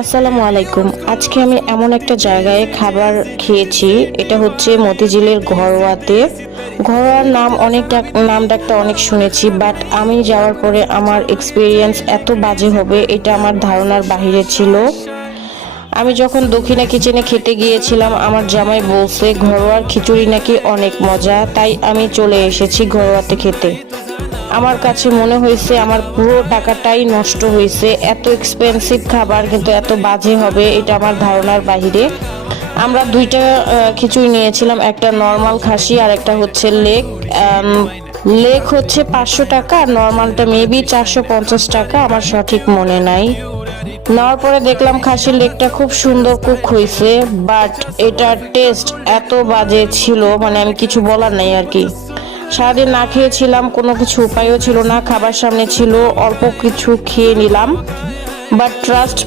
আসসালামু আলাইকুম। আজকে আমি এমন একটা জায়গায় খাবার খেয়েছি, এটা হচ্ছে মতিঝিলের ঘরোয়াতে। ঘরোয়ার নাম নাম ডাকটা অনেক শুনেছি, বাট আমি যাওয়ার পরে আমার এক্সপিরিয়েন্স এত বাজে হবে এটা আমার ধারণার বাহিরে ছিল। আমি যখন দক্ষিণা কিচেনে খেতে গিয়েছিলাম, আমার জামাই বলছে ঘরোয়ার খিচুড়ি নাকি অনেক মজা, তাই আমি চলে এসেছি ঘরোয়াতে খেতে। আমার কাছে মনে হয়েছে আমার পুরো টাকাটাই নষ্ট হয়েছে। এত এক্সপেন্সিভ খাবার কিন্তু এত বাজে হবে এটা আমার ধারণার বাহিরে। আমরা দুইটা খিচুড়ি নিয়েছিলাম, একটা নর্মাল খাসি আর একটা হচ্ছে লেগ। লেগ হচ্ছে 500 টাকা আর নর্মালটা মেবি 450 টাকা, আমার সঠিক মনে নাই। নেওয়ার পরে দেখলাম খাসির লেগটা খুব সুন্দর কুক হয়েছে, বাট এটার টেস্ট এত বাজে ছিল, মানে আমি কিছু বলার নাই আর কি। সারাদিন না খেয়েছিলাম, কোনো কিছু উপায়ও ছিল না, খাবার সামনে ছিল, অল্প কিছু খেয়ে নিলাম, বাট ট্রাস্ট